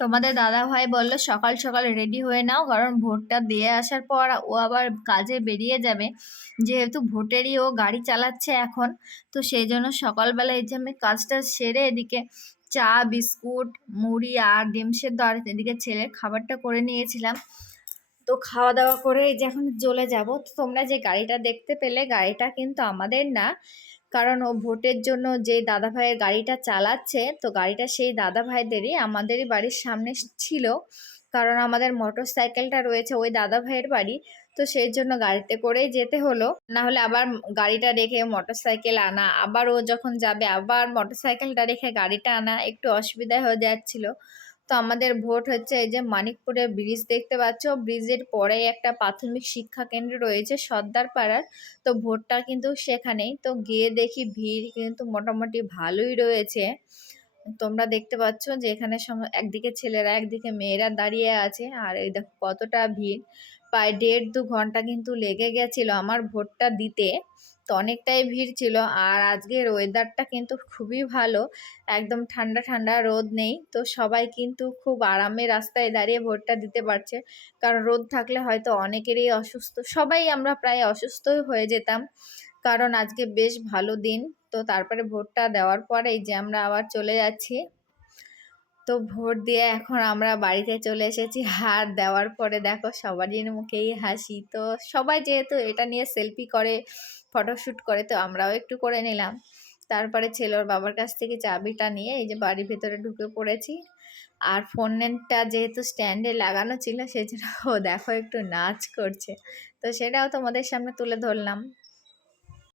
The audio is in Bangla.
তোমাদের দাদা ভাই বললো সকাল সকাল রেডি হয়ে নাও, কারণ ভোটটা দিয়ে আসার পর ও আবার কাজে বেরিয়ে যাবে। যেহেতু ভোটেরই ও গাড়ি চালাচ্ছে এখন, তো সেই জন্য সকালবেলা এই যে আমি কাজটা সেরে এদিকে চা বিস্কুট মুড়ি আর ডিম সেদ্ধ আর এদিকে ছেলের খাবারটা করে নিয়েছিলাম। তো খাওয়া দাওয়া করে এই যে এখন চলে যাব। তো তোমরা যে গাড়িটা দেখতে পেলে, গাড়িটা কিন্তু আমাদের না, কারণ ও ভোটের জন্য যে দাদা ভাইয়ের গাড়িটা চালাচ্ছে, তো গাড়িটা সেই দাদা ভাইদেরই, আমাদেরই বাড়ির সামনে ছিল। কারণ আমাদের মোটর সাইকেলটা রয়েছে ওই দাদা ভাইয়ের বাড়ি, তো সেই জন্য গাড়িতে করেই যেতে হলো। না হলে আবার গাড়িটা রেখে মোটর সাইকেল আনা, আবার ও যখন যাবে আবার মোটর সাইকেলটা রেখে গাড়িটা আনা একটু অসুবিধা হয়ে যাচ্ছিল। তো আমাদের ভোট হচ্ছে এই যে মানিকপুরে ব্রিজ দেখতে পাচ্ছ, ব্রিজের পরেই একটা প্রাথমিক শিক্ষা কেন্দ্র রয়েছে সর্দার পাড়ার। তো ভোটটা কিন্তু সেখানেই। তো গিয়ে দেখি ভিড় কিন্তু মোটামুটি ভালোই রয়েছে। তোমরা দেখতে পাচ্ছ যে এখানে একদিকে ছেলেরা একদিকে মেয়েরা দাঁড়িয়ে আছে, আর এই দেখো কতটা ভিড়। প্রায় 1.5-2 ঘন্টা কিন্তু লেগে গেছিল আমার ভোটটা দিতে। তো অনেকটাই ভিড় ছিল। আর আজকের ওয়েদারটা কিন্তু খুবই ভালো, একদম ঠান্ডা ঠান্ডা, রোদ নেই। তো সবাই কিন্তু খুব আরামে রাস্তায় দাঁড়িয়ে ভোটটা দিতে পারছে। কারণ রোদ থাকলে হয়তো অনেকেরই অসুস্থ, সবাই আমরা প্রায় অসুস্থই হয়ে যেতাম। কারণ আজকে বেশ ভালো দিন। তো তারপরে ভোটটা দেওয়ার পরে এই যে আমরা আবার চলে যাচ্ছি। তো ভোট দিয়ে এখন আমরা বাড়িতে চলে এসেছি। আর দেওয়ার পরে দেখো সবারই মুখেই হাসি। তো সবাই যেহেতু এটা নিয়ে সেলফি করে, ফটোশ্যুট করে, তো আমরাও একটু করে নিলাম। তারপরে ছেলের বাবার কাছ থেকে চাবিটা নিয়ে এই যে বাড়ির ভেতরে ঢুকে পড়েছি। আর ফোনটা যেহেতু স্ট্যান্ডে লাগানো ছিল সেই জন্য ও দেখো একটু নাচ করছে। তো সেটাও তোমাদের সামনে তুলে ধরলাম।